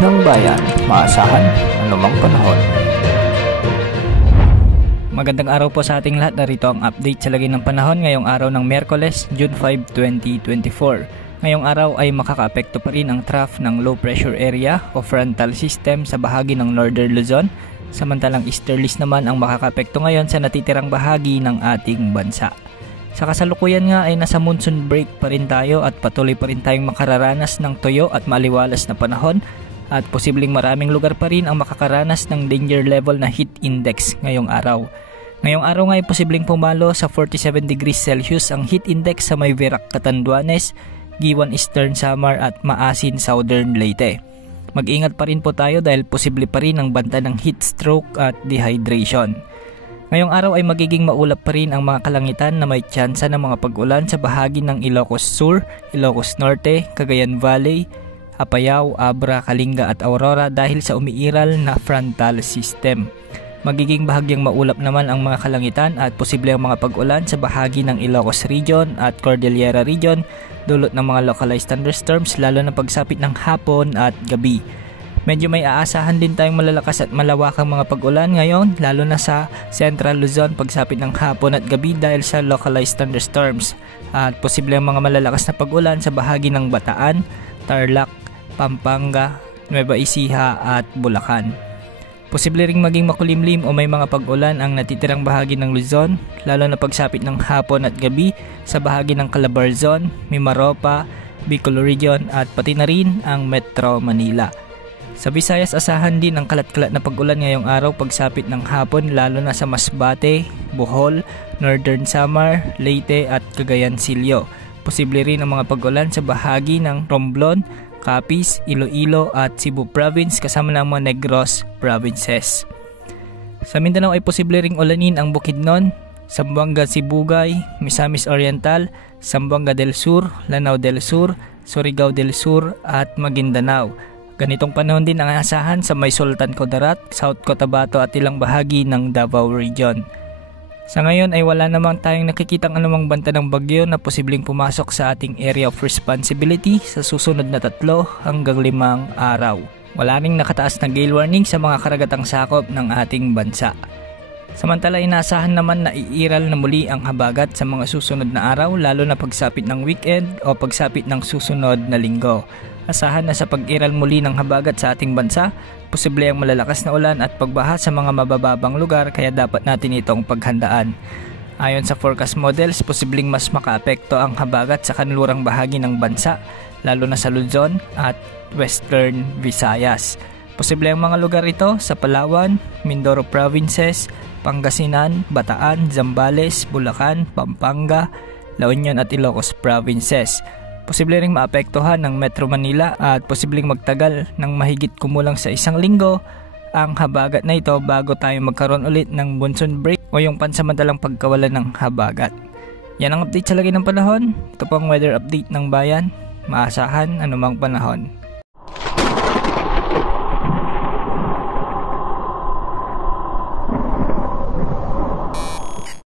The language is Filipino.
ng bayan, maasahan anumang panahon. Magandang araw po sa ating lahat. Narito ang update sa lagay ng panahon ngayong araw ng Miyerkules, June 5, 2024. Ngayong araw ay makakaapekto pa rin ang trough ng low pressure area o frontal system sa bahagi ng Northern Luzon. Samantalang easterlies naman ang makakaapekto ngayon sa natitirang bahagi ng ating bansa. Sa kasalukuyan nga ay nasa monsoon break pa rin tayo at patuloy pa rin tayong makararanas ng tuyo at maliwalas na panahon at posibleng maraming lugar pa rin ang makakaranas ng danger level na heat index ngayong araw. Ngayong araw nga ay posibleng pumalo sa 47 degrees Celsius ang heat index sa may Verac, Catanduanes, Giwan Eastern Samar at Maasin Southern Leyte. Mag-ingat pa rin po tayo dahil posible pa rin ang banta ng heat stroke at dehydration. Ngayong araw ay magiging maulap pa rin ang mga kalangitan na may tsansa ng mga pag-ulan sa bahagi ng Ilocos Sur, Ilocos Norte, Cagayan Valley, Apayao, Abra, Kalinga at Aurora dahil sa umiiral na frontal system. Magiging bahagyang maulap naman ang mga kalangitan at posible ang mga pag-ulan sa bahagi ng Ilocos Region at Cordillera Region dulot ng mga localized thunderstorms lalo na pagsapit ng hapon at gabi. Medyo may aasahan din tayong malalakas at malawakang mga pag-ulan ngayon lalo na sa Central Luzon pagsapit ng hapon at gabi dahil sa localized thunderstorms at posible ang mga malalakas na pag-ulan sa bahagi ng Bataan, Tarlac, Pampanga, Nueva Ecija at Bulacan. Posible ring maging makulimlim o may mga pag-ulan ang natitirang bahagi ng Luzon lalo na pagsapit ng hapon at gabi sa bahagi ng Calabarzon, Mimaropa, Bicol Region at pati na rin ang Metro Manila. Sa Visayas asahan din ang kalat-kalat na pag-ulan ngayong araw pagsapit ng hapon lalo na sa Masbate, Bohol, Northern Samar, Leyte at Cagayan Silio. Posible rin ang mga pag-ulan sa bahagi ng Romblon, Capiz, Iloilo at Cebu Province kasama ng mga Negros provinces. Sa Mindanao ay posible ring ulanin ang Bukidnon, Zamboanga Sibugay, Misamis Oriental, Zamboanga del Sur, Lanao del Sur, Surigao del Sur at Maguindanao. Ganitong panahon din ang asahan sa may Sultan Kudarat, South Cotabato at ilang bahagi ng Davao Region. Sa ngayon ay wala namang tayong nakikitang anumang banta ng bagyo na posibleng pumasok sa ating area of responsibility sa susunod na 3 hanggang 5 araw. Wala ring nakataas na gale warning sa mga karagatang sakop ng ating bansa. Samantala inaasahan naman na iiral na muli ang habagat sa mga susunod na araw lalo na pagsapit ng weekend o pagsapit ng susunod na linggo. Asahan na sa pag-iral muli ng habagat sa ating bansa, posible ang malalakas na ulan at pagbaha sa mga mabababang lugar kaya dapat natin itong paghandaan. Ayon sa forecast models, posibleng mas makaapekto ang habagat sa kanlurang bahagi ng bansa, lalo na sa Luzon at Western Visayas. Posible ang mga lugar ito sa Palawan, Mindoro Provinces, Pangasinan, Bataan, Zambales, Bulacan, Pampanga, La Union at Ilocos Provinces. Posible ring maapektuhan ng Metro Manila at posibleng magtagal ng mahigit kumulang sa 1 linggo ang habagat na ito bago tayo magkaroon ulit ng monsoon break o yung pansamantalang pagkawalan ng habagat. Yan ang update sa lagay ng panahon. Ito po ang weather update ng bayan. Maasahan anumang panahon.